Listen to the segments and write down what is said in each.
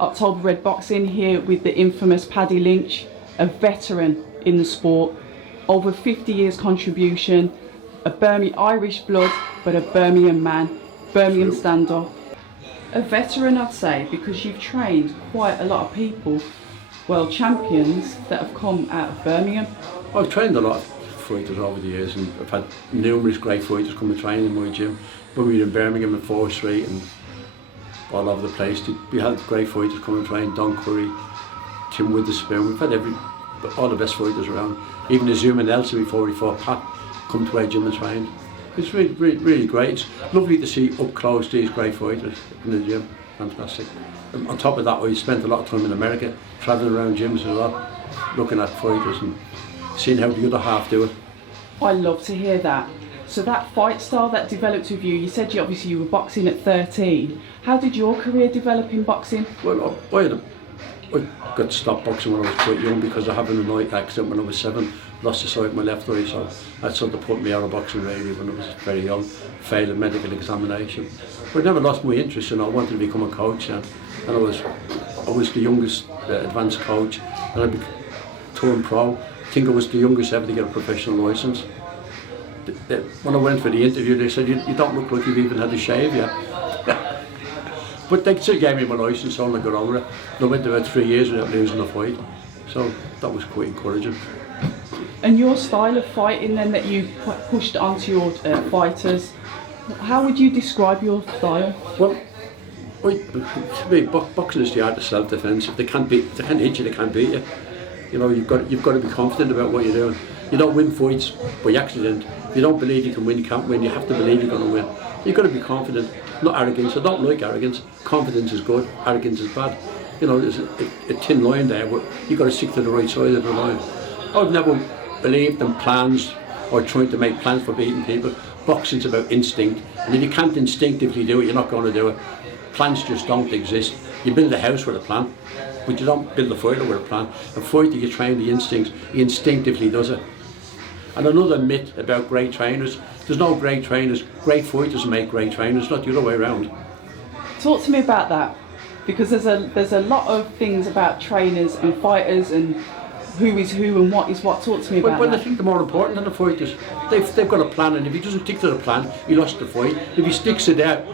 October Red Boxing here with the infamous Paddy Lynch, a veteran in the sport, over 50 years contribution, a Irish blood, but a Birmingham man, Birmingham stand-up. A veteran, I'd say, because you've trained quite a lot of people, world champions that have come out of Birmingham. I've trained a lot of fighters over the years, and I've had numerous great fighters come and train in my gym. When we were in Birmingham and 4th Street and all over the place, we had great fighters come and train. Don Curry, Tim Witherspoon, we've had all the best fighters around. Even the Zoom and Elsa before we fought Pat come to our gym and train. It's really great. It's lovely to see up close these great fighters in the gym. Fantastic. And on top of that, we spent a lot of time in America, travelling around gyms as well, looking at fighters and seeing how the other half do it. I love to hear that. So that fight style that developed with you said you were boxing at 13. How did your career develop in boxing? Well, I got stopped boxing when I was quite young because of having a night accident when I was 7. Lost the sight of my left eye, so that sort of put me out of boxing really when I was very young. Failed a medical examination. But I never lost my interest, and I wanted to become a coach then. And I was the youngest advanced coach, and I turned pro. I think I was the youngest ever to get a professional licence. When I went for the interview, they said, you don't look like you've even had a shave yet. But they still gave me my licence, so I got over it. I went about 3 years without losing a fight. So that was quite encouraging. And your style of fighting then that you pushed onto your fighters, how would you describe your style? Well, to me, boxing is the art of self-defence. If they can't hit you, they can't beat you. You know, you've got to be confident about what you're doing. You don't win fights by accident. If you don't believe you can win, you can't win. You have to believe you're going to win. You've got to be confident, not arrogance. I don't like arrogance. Confidence is good, arrogance is bad. You know, there's a thin line there, but you've got to stick to the right side of the line. I've never believed in plans or trying to make plans for beating people. Boxing's about instinct, and if you can't instinctively do it, you're not going to do it. Plans just don't exist. You build a house with a plan, but you don't build a fighter with a plan. A fighter, you train the instincts, he instinctively does it. And another myth about great trainers, there's no great trainers. Great fighters make great trainers, not the other way around. Talk to me about that, because there's a lot of things about trainers and fighters and who is who and what is what. Talk to me about that. I think they're more important than the fighters. They've got a plan, and if he doesn't stick to the plan, he lost the fight. If he sticks to that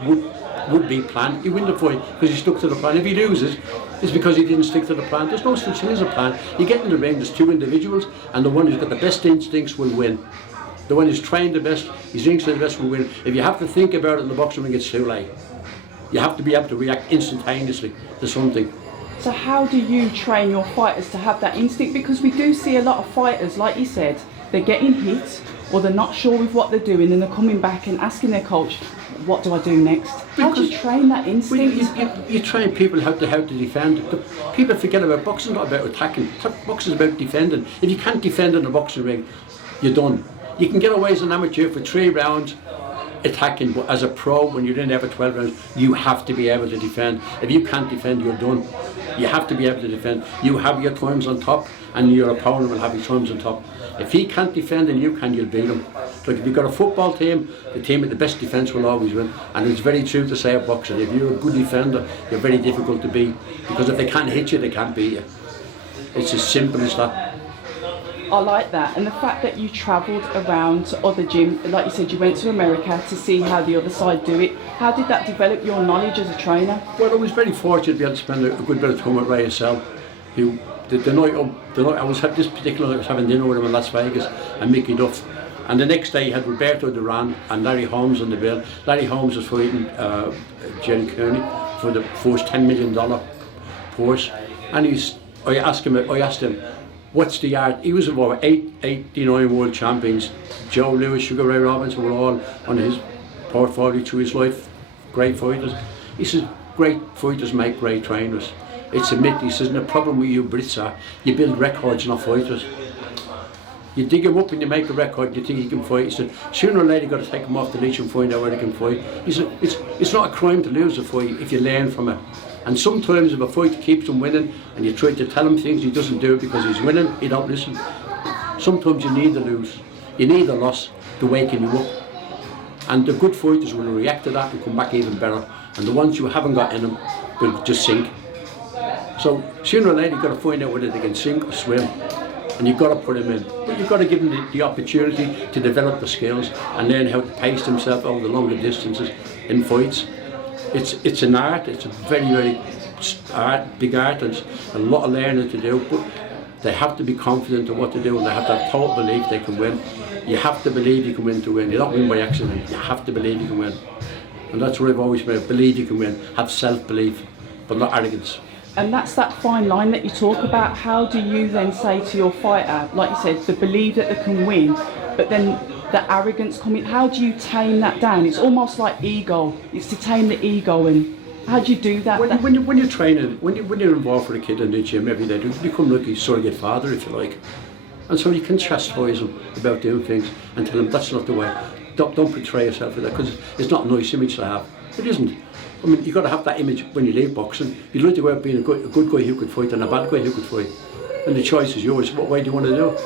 would-be plan, he win the fight because he stuck to the plan. If he loses, it's because he didn't stick to the plan. There's no such thing as a plan. You get in the ring, there's two individuals, and the one who's got the best instincts will win. The one who's trained the best, his instincts are the best will win. If you have to think about it in the boxing ring, it's too late. You have to be able to react instantaneously to something. So how do you train your fighters to have that instinct? Because we do see a lot of fighters, like you said, they're getting hit or they're not sure with what they're doing and they're coming back and asking their coach, what do I do next? How do you train that instinct? You train people how to defend. People forget about boxing, not about attacking. Boxing is about defending. If you can't defend in a boxing ring, you're done. You can get away as an amateur for 3 rounds attacking, but as a pro, when you're in there for 12 rounds, you have to be able to defend. If you can't defend, you're done. You have to be able to defend. You have your times on top, and your opponent will have his times on top. If he can't defend and you can, you'll beat him. Like if you've got a football team, the team with the best defence will always win. And it's very true to say of boxing, if you're a good defender, you're very difficult to beat. Because if they can't hit you, they can't beat you. It's as simple as that. I like that, and the fact that you travelled around to other gyms, like you said, you went to America to see how the other side do it. How did that develop your knowledge as a trainer? Well, I was very fortunate to be able to spend a good bit of time with Ray Essel, who the night I was having this particular night, I was having dinner with him in Las Vegas, and Mickey Duff, and the next day he had Roberto Duran and Larry Holmes on the bill. Larry Holmes was fighting Jerry Cooney for the first $10 million purse, and I asked him. What's the art? He was over 89 world champions. Joe Lewis, Sugar Ray Robinson were all on his portfolio through his life. Great fighters. He says, great fighters make great trainers. It's a myth. He says, and the problem with you Brits are, you build records, not fighters. You dig him up and you make a record, you think he can fight. He said, sooner or later you've got to take him off the leash and find out where he can fight. He said, it's not a crime to lose a fight if you learn from it. And sometimes if a fight keeps him winning and you try to tell him things, he doesn't do it because he's winning, he don't listen. Sometimes you need to lose, you need a loss to waken you up. And the good fighters will react to that and come back even better. And the ones you haven't got in them will just sink. So sooner or later you've got to find out whether they can sink or swim, and you've got to put them in. But you've got to give them the opportunity to develop the skills and learn how to pace themselves over the longer distances in fights. It's an art, it's a very, very big art, and a lot of learning to do, but they have to be confident in what to do, and they have to have total belief they can win. You have to believe you can win to win. You don't win by accident, you have to believe you can win. And that's what I've always been, believe you can win, have self-belief, but not arrogance. And that's that fine line that you talk about. How do you then say to your fighter, like you said, the belief that they can win, but then the arrogance coming, how do you tame that down? It's almost like ego, it's to tame the ego, and how do you do that? When you're training, when you're involved with a kid in the gym every day, you become like a surrogate father, if you like. And so you can chastise them about doing things and tell them that's not the way. Don't portray yourself with that, because it's not a nice image to have. It isn't. I mean, you've got to have that image when you leave boxing. You'd like to go out being a good guy who could fight and a bad guy who could fight. And the choice is yours. What way do you want to do?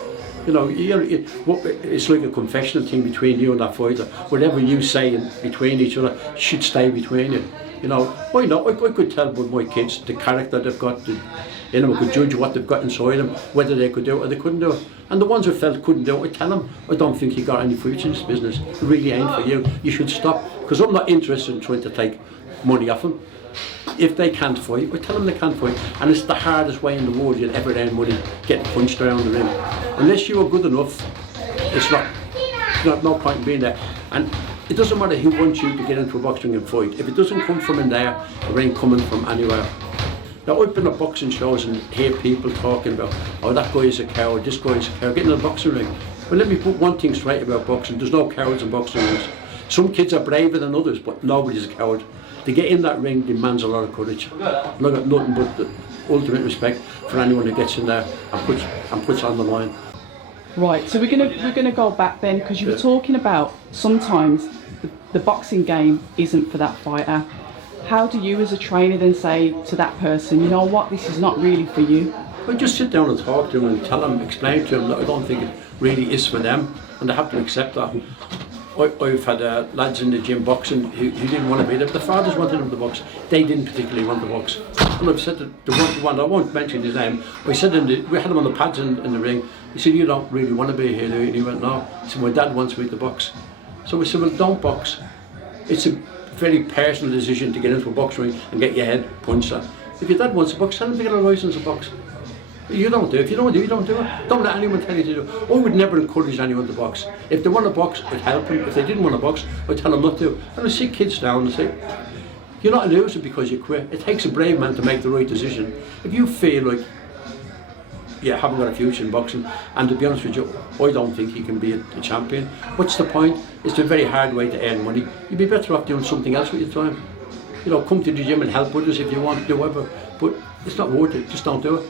You know, it's like a confessional thing between you and that fighter. Whatever you say in between each other should stay between you. You know, why not? I could tell with my kids the character they've got, you know, I could judge what they've got inside them, whether they could do it or they couldn't do it. And the ones who felt couldn't do it, I tell them, I don't think you got any future in this business. It really ain't for you. You should stop. Because I'm not interested in trying to take money off them. If they can't fight, I tell them they can't fight. And it's the hardest way in the world you'll ever earn money, getting punched around the ring. Unless you are good enough, it's not no point in being there. And it doesn't matter who wants you to get into a boxing and fight. If it doesn't come from in there, it ain't coming from anywhere. Now I've been at boxing shows and hear people talking about, oh, that guy is a coward, this guy is a coward, getting in a boxing ring. Well, let me put one thing straight about boxing. There's no cowards in boxing rings. Some kids are braver than others, but nobody's a coward. To get in that ring demands a lot of courage. And I've got nothing but the ultimate respect for anyone who gets in there and puts on the line. Right, so we're gonna go back then, because you were talking about sometimes the boxing game isn't for that fighter. How do you as a trainer then say to that person, you know what, this is not really for you? I just sit down and talk to them and tell them, explain to them that I don't think it really is for them, and they have to accept that. I've had lads in the gym boxing who didn't want to be there, but the fathers wanted them to box. They didn't particularly want to box. And I've said that the one, I won't mention his name, I said we had him on the pads in the ring. He said, you don't really want to be here, do you? And he went, no. He said, my dad wants me to box. So we said, well, don't box. It's a very personal decision to get into a boxing ring and get your head punched at. If your dad wants to box, tell him to get a license to box. You don't do it. If you don't do it, you don't do it. Don't let anyone tell you to do it. I would never encourage anyone to box. If they want to box, I'd help them. If they didn't want to box, I'd tell them not to. And I sit kids down and say, you're not a loser because you quit. It takes a brave man to make the right decision. If you feel like you haven't got a future in boxing, and to be honest with you, I don't think you can be a champion. What's the point? It's a very hard way to earn money. You'd be better off doing something else with your time. You know, come to the gym and help others if you want, do whatever. But it's not worth it. Just don't do it.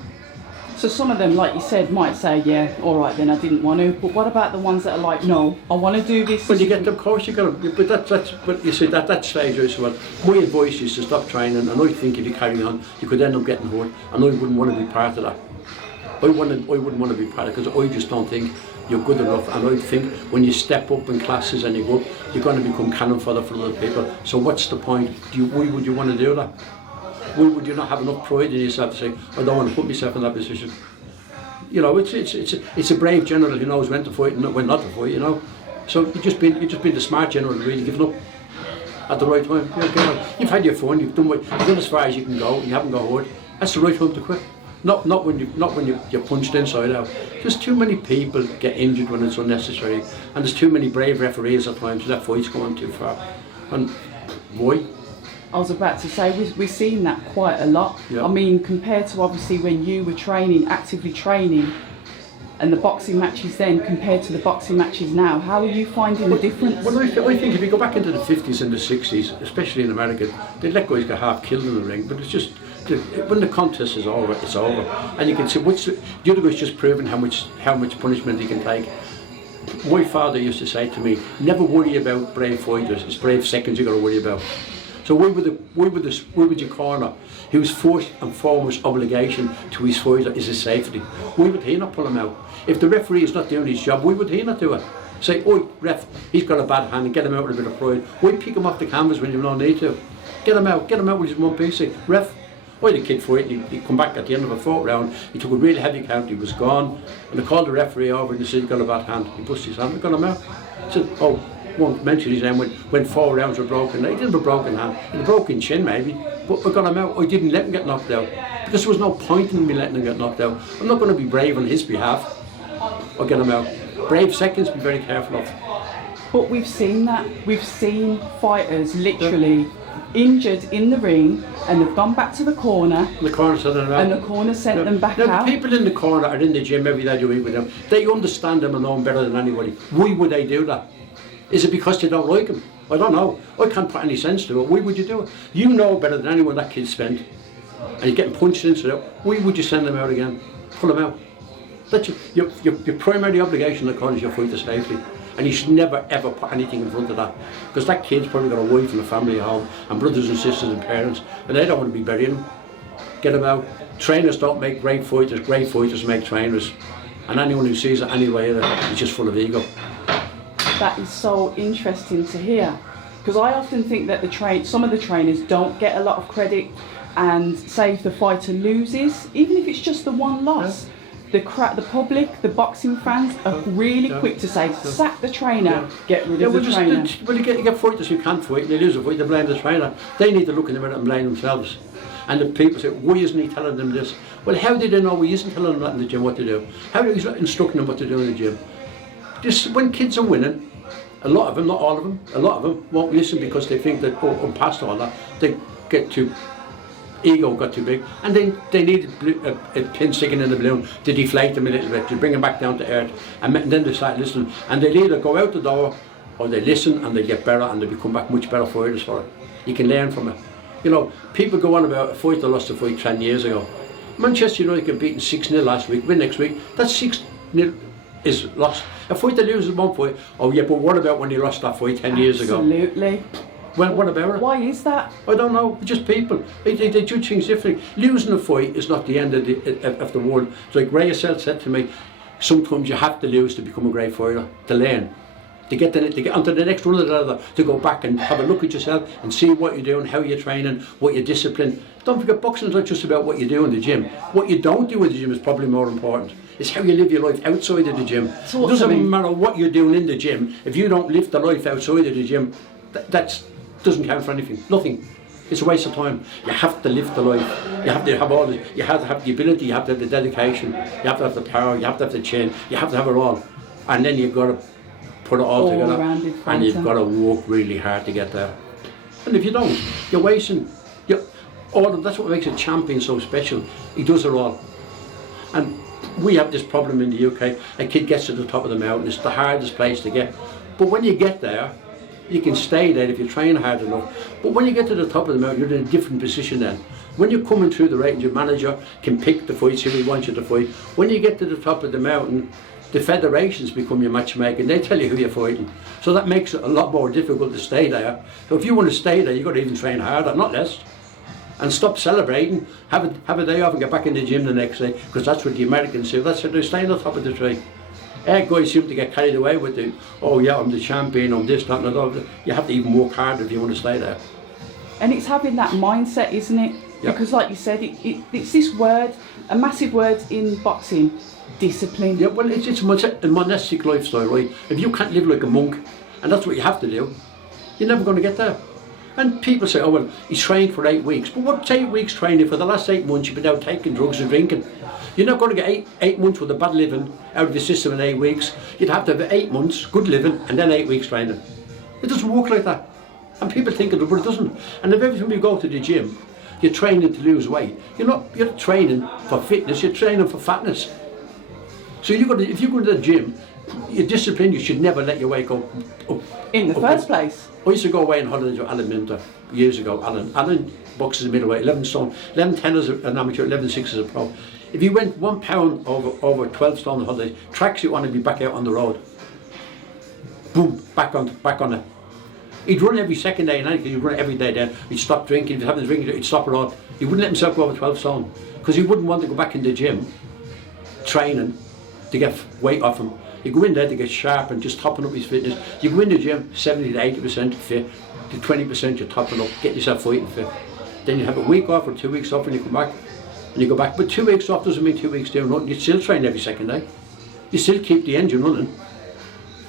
So some of them, like you said, might say, yeah, all right, then I didn't want to. But what about the ones that are like, no, I want to do this? When you get them, of course you got to. But you see that stage, I said, well, my advice is to stop training. And I think if you carry on, you could end up getting hurt. And I wouldn't want to be part of that. I wouldn't want to be part of it, because I just don't think you're good enough. And I think when you step up in classes and you go up, you're going to become cannon fodder for other people. So what's the point? Why would you want to do that? Why would you not have enough pride in yourself to say, I don't want to put myself in that position? You know, it's a brave general who knows when to fight and when not to fight, you know. So you've just been the smart general, really, giving up at the right time. You've had your fun, you've done as far as you can go, you haven't got hurt. That's the right time to quit. Not when you're punched inside out. There's too many people get injured when it's unnecessary, and there's too many brave referees at times that fight's going too far. And why? I was about to say, we've seen that quite a lot. Yeah. I mean, compared to obviously when you were actively training, and the boxing matches then compared to the boxing matches now, how are you finding the difference? Well, I think if you go back into the 50s and the 60s, especially in America, they let guys get half killed in the ring, but it's just, when the contest is over, it's over. And you can see, the other guy's just proving how much punishment he can take. My father used to say to me, never worry about brave fighters, it's brave seconds you got to worry about. So why would your corner, whose first and foremost obligation to his fighter is his safety, why would he not pull him out? If the referee is not doing his job, why would he not do it? Say, oh, ref, he's got a bad hand, and get him out with a bit of pride. Why pick him off the canvas when you don't need to? Get him out with his one piece. Say, ref, I had a kid fight, and he come back at the end of a 4th round, he took a really heavy count, he was gone, and they called the referee over and they said he got a bad hand. He busted his hand, they got him out. I said, oh, won't mention his name when 4 rounds were broken. He didn't have a broken hand, he had a broken chin maybe, but we got him out. I didn't let him get knocked out, because there was no point in me letting him get knocked out. I'm not going to be brave on his behalf. I'll get him out. Brave seconds, be very careful of. But we've seen that. We've seen fighters literally injured in the ring and they've gone back to the corner. The corner sent them out. And the corner sent them back out. The people in the corner are in the gym every day doing with them. They understand them and know them better than anybody. Why would they do that? Is it because they don't like him? I don't know. I can't put any sense to it. Why would you do it? You know better than anyone that kid spent. And you're getting punched into it. Why would you send them out again? Pull them out. That's your primary obligation in the corner is your fighter safety. And you should never ever put anything in front of that, because that kid's probably got a wife and a family at home and brothers and sisters and parents, and they don't want to be burying him. Get them out. Trainers don't make great fighters make trainers, and anyone who sees it anyway is just full of ego. That is so interesting to hear, because I often think that some of the trainers don't get a lot of credit, and say if the fighter loses, even if it's just the one loss, the public, the boxing fans are really quick to say, sack the trainer, get rid of the trainer. Well, you get fighters who can't fight and they lose a fight, they blame the trainer. They need to look in the mirror and blame themselves. And the people say, why isn't he telling them this? Well, how did they know he isn't telling them that in the gym what to do? How did he instructing them what to do in the gym? Just when kids are winning, a lot of them, not all of them, a lot of them won't listen because they think that, oh, I'm past all that. They get too... ego got too big, and then they need a pin sticking in the balloon to deflate them a little bit, to bring them back down to earth, and then they start listening, and they either go out the door or they listen and they get better and they become back much better fighters for it. You can learn from it. You know, people go on about a fight they lost a fight 10 years ago. Manchester United got beaten 6-0 last week, win next week, that 6-0 is lost. A fight they lose at one point, oh yeah, but what about when they lost that fight 10 years ago? Absolutely. Well, what about it? Why is that? I don't know. Just people. They judge things differently. Losing a fight is not the end of the world. It's like Ray Assel said to me, sometimes you have to lose to become a great fighter, to learn. To get onto the next run of the ladder, to go back and have a look at yourself and see what you're doing, how you're training, what you're disciplined. Don't forget, boxing is not just about what you do in the gym. What you don't do in the gym is probably more important. It's how you live your life outside of the gym. It doesn't matter what you're doing in the gym. If you don't live the life outside of the gym, that doesn't count for anything. Nothing. It's a waste of time. You have to live the life. You have to have all this. You have to have the ability. You have to have the dedication. You have to have the power. You have to have the chin. You have to have it all. And then you've got to put it all together. And you've got to work really hard to get there. And if you don't, you're wasting. That's what makes a champion so special. He does it all. And we have this problem in the UK. A kid gets to the top of the mountain. It's the hardest place to get. But when you get there, you can stay there if you train hard enough. But when you get to the top of the mountain, you're in a different position then. When you're coming through the range, your manager can pick the fights who he wants you to fight. When you get to the top of the mountain, the federations become your matchmaker and they tell you who you're fighting. So that makes it a lot more difficult to stay there. So if you want to stay there, you've got to even train harder, not less. And stop celebrating, have a day off and get back in the gym the next day, because that's what the Americans do. That's what they stay on the top of the tree. Guys seem to get carried away with it. Oh yeah, I'm the champion, I'm this, that and that. You have to even work harder if you want to stay there. And it's having that mindset, isn't it? Yep. Because like you said, it's this word, a massive word in boxing, discipline. Yeah, well it's a monastic lifestyle, right? If you can't live like a monk, and that's what you have to do, you're never going to get there. And people say, oh well, he's trained for 8 weeks. But what's 8 weeks training? For the last 8 months you've been out taking drugs and drinking. You're not going to get eight months with a bad living out of the system in 8 weeks. You'd have to have 8 months, good living, and then 8 weeks training. It doesn't work like that. And people think it, but it doesn't. And if every time you go to the gym, you're training to lose weight. You're not training for fitness, you're training for fatness. So if you go to the gym, your discipline, you should never let your weight go up. In the first place. I used to go away on holidays with Alan Minter years ago. Alan boxes a middleweight, 11 stone, 11.10 as an amateur, 11.6 as a pro. If you went 1 pound over 12 stone on holidays, tracksuit on, he'd be back out on the road. Boom, back on it. He'd run every second day and anything, he'd run every day then. He'd stop drinking, if he was having a drink, he'd stop it all. He wouldn't let himself go over 12 stone because he wouldn't want to go back in the gym training to get weight off him. You go in there to get sharp and just topping up his fitness. You go in the gym 70 to 80% fit, to 20% you're topping up, get yourself fighting fit. then you have a week off or 2 weeks off and you come back and you go back. But 2 weeks off doesn't mean 2 weeks doing nothing. You still train every second day. You still keep the engine running.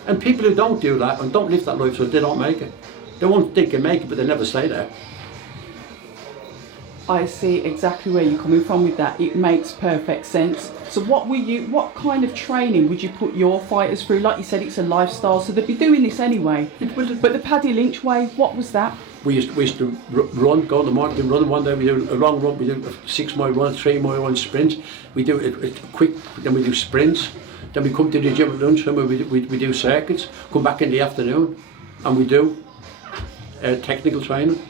And people who don't do that and don't live that life, so they don't make it. They can make it, but they never stay there. I see exactly where you're coming from with that. It makes perfect sense. So what kind of training would you put your fighters through? Like you said, it's a lifestyle, so they'd be doing this anyway. But the Paddy Lynch way, what was that? We used to run, go in the morning, run one day, we do a long run, we do a 6 mile run, 3 mile run sprint. We do it quick, then we do sprints. Then we come to the gym at lunchtime where we do circuits, come back in the afternoon and we do technical training.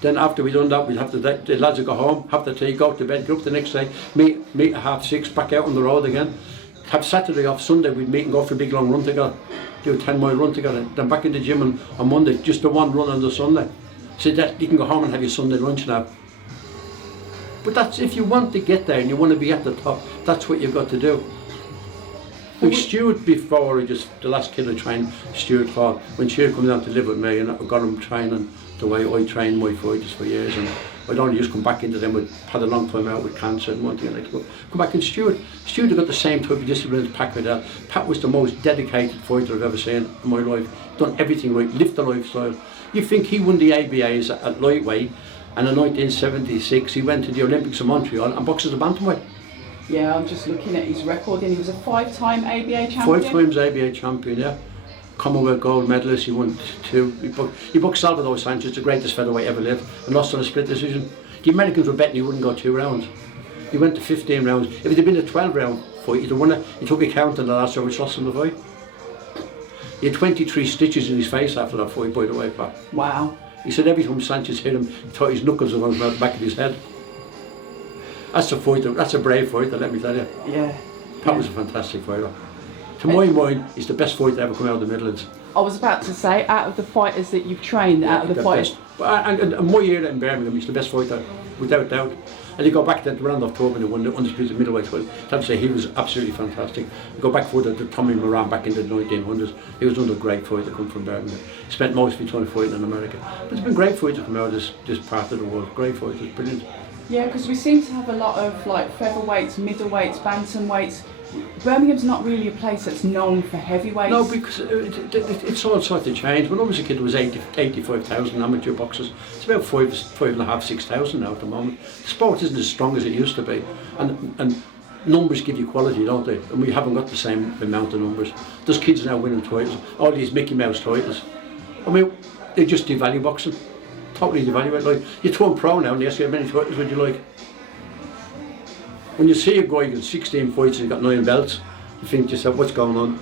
Then after we've done that, we'd have the lads would go home, have the tea, go to bed, get up the next day, meet at 6:30, back out on the road again. Have Saturday off, Sunday we'd meet and go for a big long run together, do a 10 mile run together, then back in the gym on Monday, just the one run on the Sunday. So that you can go home and have your Sunday lunch now. But that's, if you want to get there and you want to be at the top, that's what you've got to do. Like Stuart before, the last kid I trained, Stuart Hall, when Stuart come down to live with me and I got him training the way I trained my fighters for years, and I'd only just come back into them, I'd had a long time out with cancer and one thing, and I'd come back in Stuart had got the same type of discipline as Pat Cowdell. Pat was the most dedicated fighter I've ever seen in my life, done everything right, lived the lifestyle. You think he won the ABAs at lightweight, and in 1976 he went to the Olympics of Montreal and boxed as a bantamweight. Yeah, I'm just looking at his record, and he was a 5-time ABA champion. 5 times ABA champion, yeah. Commonwealth gold medalist, he won 2. He boxed Salvador Sanchez, the greatest featherweight ever lived, and lost on a split decision. The Americans were betting he wouldn't go 2 rounds. He went to 15 rounds. If it had been a 12-round fight, he'd have won it. He took a count in the last round, which lost him the fight. He had 23 stitches in his face after that fight, by the way, Pat. Wow. He said every time Sanchez hit him, he thought his knuckles were on the back of his head. That's a fighter, that's a brave fighter, let me tell you. Yeah. Pat was a fantastic fighter. To my mind, he's the best fighter ever come out of the Midlands. I was about to say, out of the fighters that you've trained, out of the fighters... And my year in Birmingham, he's the best fighter, without doubt. And you go back to around October and won the undisputed middleweight fight. I'd say he was absolutely fantastic. You go back further to Tommy Moran back in the 1900s. He was another great fighter come from Birmingham. He spent most of his time fighting in America. But there's been great fighters come out of this part of the world. Great fighters, brilliant. Yeah, because we seem to have a lot of like featherweights, middleweights, bantamweights. Birmingham's not really a place that's known for heavyweights. No, because it's all sort of changed. When I was a kid, it was 85,000 amateur boxers. It's about 5,500, 6,000 now at the moment. The sport isn't as strong as it used to be, and numbers give you quality, don't they? And we haven't got the same amount of numbers. There's kids now winning titles, all these Mickey Mouse titles. I mean, they just devalue boxing, totally devalue it. Like you turn pro now and they ask you how many titles would you like. When you see a guy with 16 fights and he's got 9 belts, you think to yourself, what's going on?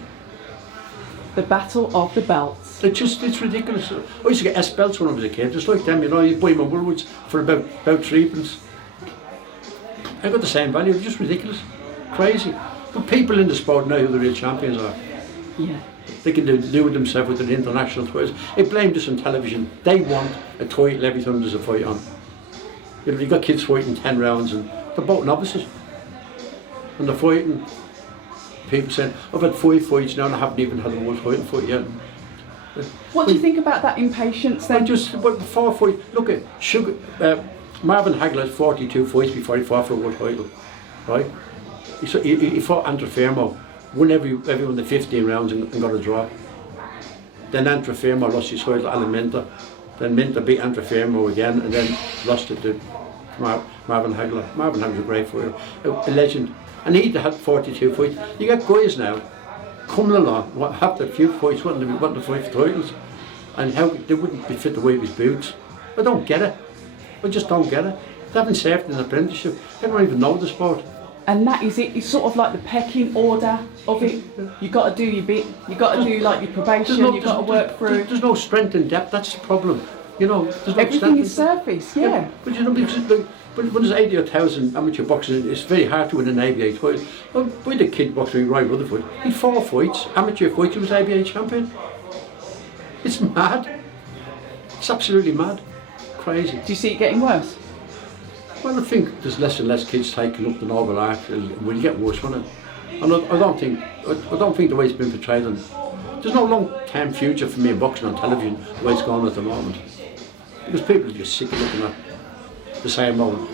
The battle of the belts. It's ridiculous. I used to get S belts when I was a kid, just like them, you know, you buy them in Woolworths for about 3 pence. They've got the same value, it's just ridiculous. Crazy. But people in the sport know who the real champions are. Yeah. They can do it themselves with the international titles. They blame this on television. They want a title every time there's a fight on. You know, you've got kids fighting 10 rounds and they're both novices. And they're fighting, people saying, I've had 5 fights now and I haven't even had a world title fight yet. What do you think about that impatience then? But 4 fights, look at Marvin Hagler had 42 fights before he fought for a world title, right? He fought Antrafermo, won every one of the 15 rounds and got a draw. Then Antrafermo lost his title to Alan Minter. Then Minter beat Antrafermo again and then lost it to Marvin Hagler. Marvin Hagler's a great fighter, a legend. And he'd had 42 fights. You get guys now coming along, after a few fights, wanting to fight for titles, and how they wouldn't be fit to wave his boots. I don't get it. I just don't get it. They haven't served an apprenticeship. They don't even know the sport. And that is it. It's sort of like the pecking order of it. You got to do your bit. You got to do like your probation. You got to work through. There's no strength and depth. That's the problem. You know, there's no everything is surface. Yeah. But you know, because when there's 80,000 amateur boxing, it's very hard to win an ABA title. Well, by the kid boxing, Roy Rutherford, he had 4 fights, amateur fights. He was ABA champion. It's mad. It's absolutely mad. Crazy. Do you see it getting worse? Well, I think there's less and less kids taking up the noble art. It will get worse, won't it? And I don't think the way it's been portrayed. And there's no long-term future for me in boxing on television the way it's going at the moment. Because people are just sick of looking at the same old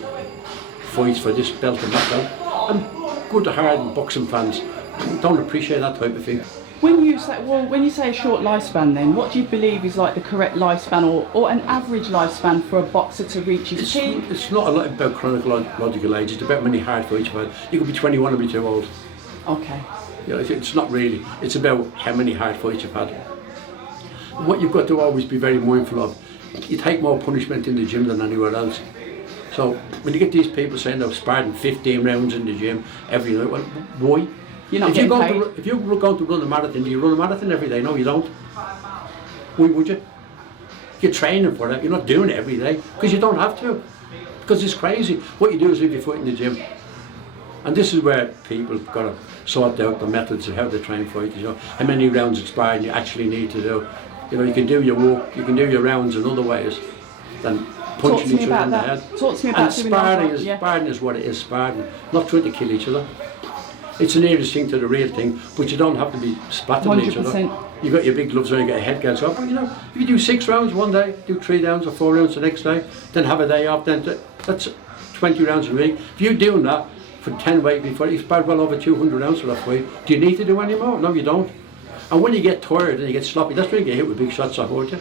fights for this belt and that belt. And good hard boxing fans don't appreciate that type of thing. When you say a short lifespan, then what do you believe is like the correct lifespan, or an average lifespan for a boxer to reach his peak? It's not a lot about chronological age. It's about how many hard fights you've had. You could be 21 and be too old. Okay. You know, it's not really. It's about how many hard fights you've had. And what you've got to always be very mindful of, you take more punishment in the gym than anywhere else. So when you get these people saying they've sparred 15 rounds in the gym every night, well, why? You're not if getting you're paid. if you're going to run a marathon, do you run a marathon every day? No, you don't. Why would you? You're training for it. You're not doing it every day because you don't have to. Because it's crazy. What you do is leave your foot in the gym. And this is where people have got to sort out the methods of how to train fighters. You know, how many rounds of sparring you actually need to do. You know, you can do your walk, you can do your rounds in other ways than punching each other in the head. Talk to me about Sparring is what it is, sparring. Not trying to kill each other. It's an nearest thing to the real thing, but you don't have to be splattering each other. You've got your big gloves on, you get your head guards up. But you know, if you do 6 rounds one day, do 3 rounds or 4 rounds the next day, then have a day off, then that's 20 rounds a week. If you're doing that for 10 weeks before, you've sparred well over 200 rounds for that weight. Do you need to do any more? No, you don't. And when you get tired and you get sloppy, that's when you get hit with big shots that hurt you.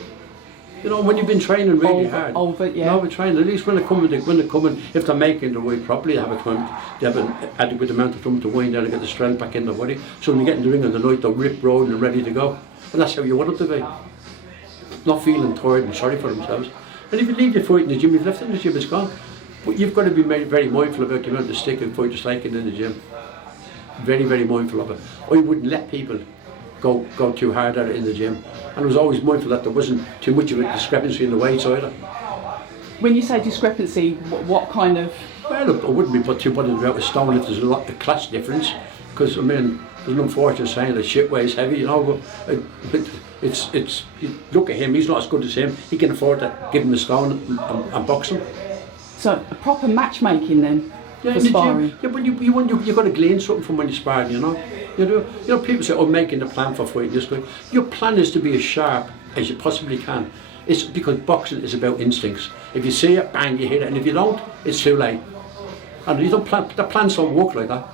You know, when you've been training really hard. Training. At least when they come in, if they're making the weight properly, they have an adequate amount of time to wind down and get the strength back in the body. So when you get in the ring on the night, they're ripped, rolling and ready to go. And that's how you want them to be. Not feeling tired and sorry for themselves. And if you leave your fight in the gym, you've left it in the gym, it's gone. But you've got to be very mindful about the amount of stick and fighters taking in the gym. Very, very mindful of it. I wouldn't let people go too hard at it in the gym, and I was always mindful that there wasn't too much of a discrepancy in the weights either. When you say discrepancy, what kind of? Well, I wouldn't be put too bothered about a stone if there's a lot of class difference, because I mean there's an unfortunate saying that shit weighs heavy, you know. But it's look at him, he's not as good as him. He can afford to give him a stone and box him. So a proper matchmaking then. For sparring. Yeah, but you've got to glean something from when you're sparring, you know. You know, people say, "Oh, making the plan for fighting this way." Your plan is to be as sharp as you possibly can. It's because boxing is about instincts. If you see it, bang, you hit it, and if you don't, it's too late. And you don't plan. The plans don't work like that.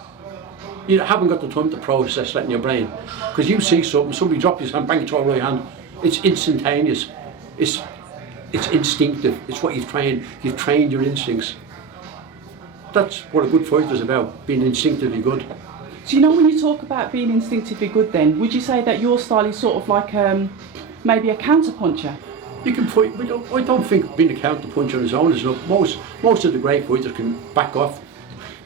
You haven't got the time to process that in your brain, because you see something, somebody drops his hand, bang, it's all right hand. It's instantaneous. It's instinctive. It's what you've trained. You've trained your instincts. That's what a good fighter is about, being instinctively good. So you know, when you talk about being instinctively good then, would you say that your style is sort of like maybe a counter-puncher? You can fight, I don't think being a counter-puncher on his own is enough. Most of the great fighters can back off,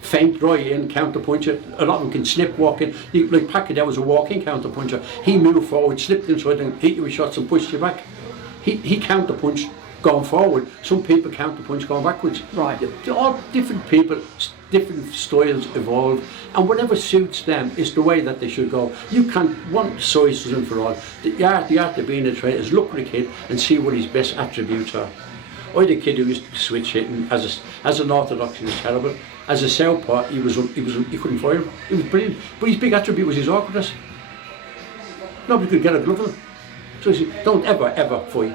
feint right in, counter-puncher. A lot of them can slip, walk in. Like Pacquiao was a walking counter-puncher. He moved forward, slipped inside and hit you with shots and pushed you back. He counter-punched going forward. Some people counter-punch going backwards. Right. They're all different people, different styles evolve, and whatever suits them is the way that they should go. You can't, one size isn't for all. The art of being a trainer is look at a kid and see what his best attributes are. I had a kid who used to switch hitting. As an orthodox, he was terrible. As a southpaw, he couldn't fire him. He was brilliant, but his big attribute was his awkwardness. Nobody could get a glove on him. So he said, don't ever fight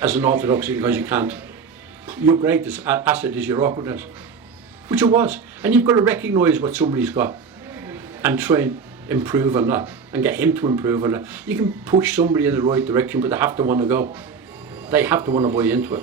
as an orthodox because you can't. Your greatest asset is your awkwardness, which it was. And you've got to recognise what somebody's got and try and improve on that and get him to improve on that. You can push somebody in the right direction, but they have to want to go. They have to want to buy into it.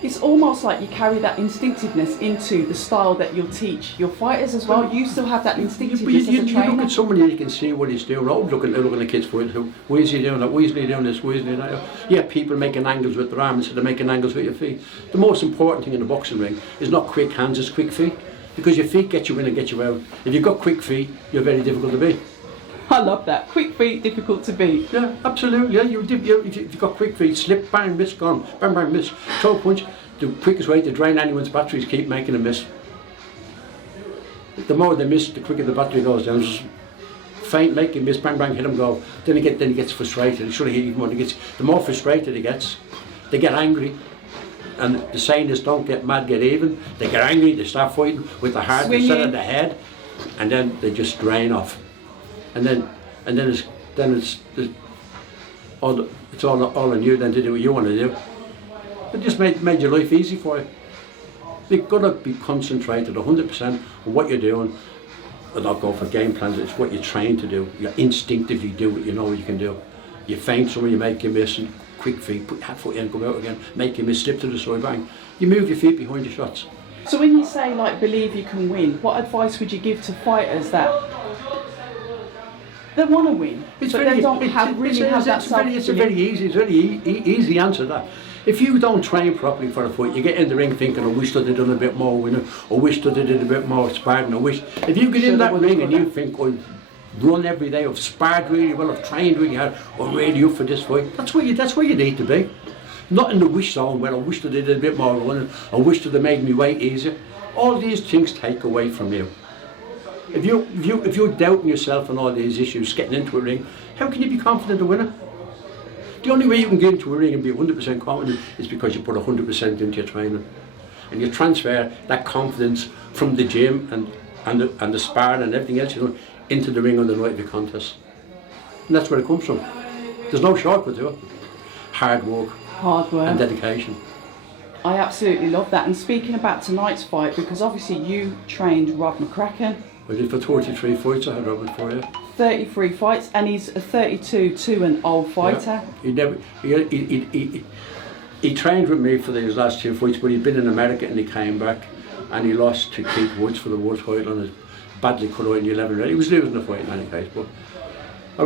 It's almost like you carry that instinctiveness into the style that you'll teach your fighters as well. You still have that instinctiveness as a trainer. You look at somebody and you can see what he's doing. I'm looking at the kids for it. Why is he doing that? Why isn't he doing this? Why isn't he doing that? Yeah, people making angles with their arms instead of making angles with your feet. The most important thing in the boxing ring is not quick hands, it's quick feet. Because your feet get you in and get you out. If you've got quick feet, you're very difficult to beat. I love that. Quick feet, difficult to beat. Yeah, absolutely. Yeah, if you've got quick feet, slip, bang, miss, gone. Bang, bang, miss. Toe punch. The quickest way to drain anyone's battery is keep making a miss. The more they miss, the quicker the battery goes down. Just feint, make him miss, bang, bang, hit him, go. Then he gets frustrated. He should have hit even more. The more frustrated he gets, they get angry. And the saying is, don't get mad, get even. They get angry, they start fighting with the heart instead of the head, and then they just drain off. And then it's all on you then to do what you want to do. It just made your life easy for you. You've got to be concentrated 100% on what you're doing. And not go for game plans, it's what you're trained to do. You instinctively do what you know you can do. You feint someone, you make you miss, and quick feet, put that foot in, go out again, make you miss, slip to the side, bang. You move your feet behind your shots. So when you say, like, believe you can win, what advice would you give to fighters that want to win, but they don't really have that self-belief? It's a very easy answer to that. If you don't train properly for a fight, you get in the ring thinking, I wish that I'd done a bit more winning, I wish that I did a bit more sparring, I wish. If you get in that ring and you think, I've run every day, I've sparred really well, I've trained really hard, I'm really up for this fight, that's where you need to be. Not in the wish zone where I wish that I did a bit more running, I wish that they made me weight easier. All these things take away from you. If you're doubting yourself on all these issues, getting into a ring, how can you be confident to win it? The only way you can get into a ring and be 100% confident is because you put 100% into your training. And you transfer that confidence from the gym and the sparring and everything else you know into the ring on the night of your contest. And that's where it comes from. There's no shortcut to it. Hard work and dedication. I absolutely love that. And speaking about tonight's fight, because obviously you trained Rob McCracken. I did for 33 fights, I had Robert for you. 33 fights, and he's a 32-2-0 fighter. Yeah. He trained with me for these last 2 fights, but he'd been in America and he came back and he lost to Keith Woods for the world title and was badly cut out in the 11 round. He was losing the fight in any case, but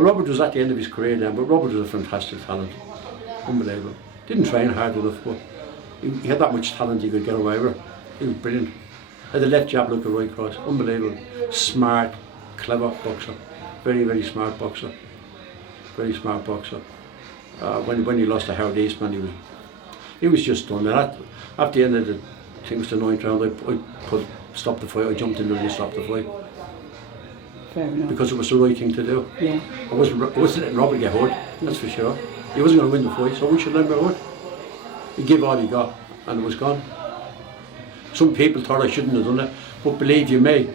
Robert was at the end of his career then, but Robert was a fantastic talent. Unbelievable. Didn't train hard enough, but he had that much talent he could get away with. He was brilliant. Had the left jab like a right cross. Unbelievable. Smart, clever boxer. Very, very smart boxer. Very smart boxer. When he lost to Howard Eastman, he was just done. At the end of the, I think it was the 9th round, I stopped the fight. I jumped in there and stopped the fight. Fair enough. Because it was the right thing to do. Yeah. I wasn't letting Robert get hurt, that's for sure. He wasn't going to win the fight, so we should let him get hurt. He gave all he got, and it was gone. Some people thought I shouldn't have done it, but believe you me,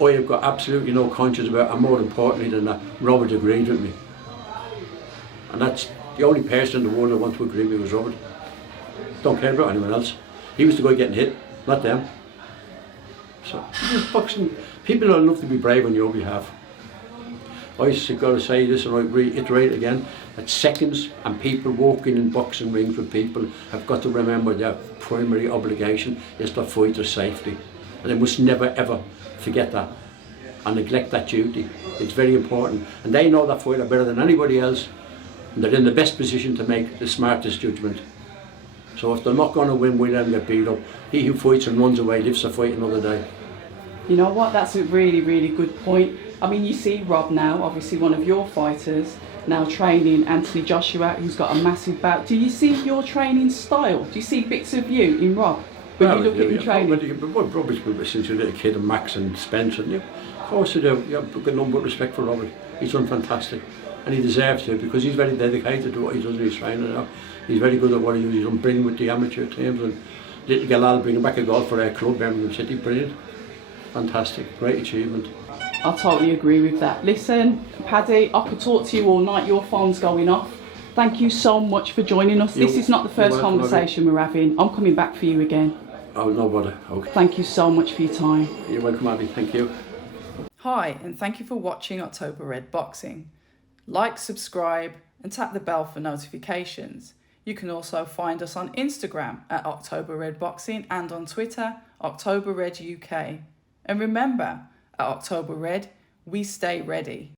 I have got absolutely no conscience about it, and more importantly than that, Robert agreed with me. And that's the only person in the world I want to agree with was Robert. Don't care about anyone else. He was the guy getting hit, not them. So, boxing, people are enough to be brave on your behalf. I just got to say this and I reiterate again, that seconds and people walking in boxing rings with people have got to remember their primary obligation is to fight their safety. And they must never ever forget that and neglect that duty. It's very important. And they know that fighter better than anybody else. And they're in the best position to make the smartest judgment. So if they're not going to win, we let them get beat up. He who fights and runs away lives to fight another day. You know what, that's a really, really good point. I mean, you see Rob now, obviously one of your fighters, now training Anthony Joshua, who's got a massive bout. Do you see your training style? Do you see bits of you in Rob when you look at him training? Robert, since you're a little kid, and Max and Spence, and you, of course you do. You have got nothing but respect for Robert. He's done fantastic, and he deserves to because he's very dedicated to what he does in his training now. He's very good at what he does. He's done brilliant with the amateur teams, and little Galal bringing back a goal for our club, Birmingham City, brilliant. Fantastic, great achievement. I totally agree with that. Listen, Paddy, I could talk to you all night, your phone's going off. Thank you so much for joining us. This is not the first conversation we're having. I'm coming back for you again. Oh, no bother. Okay. Thank you so much for your time. You're welcome, Abby. Thank you. Hi, and thank you for watching October Red Boxing. Like, subscribe, and tap the bell for notifications. You can also find us on Instagram at October Red Boxing and on Twitter, October Red UK. And remember, at October Red, we stay ready.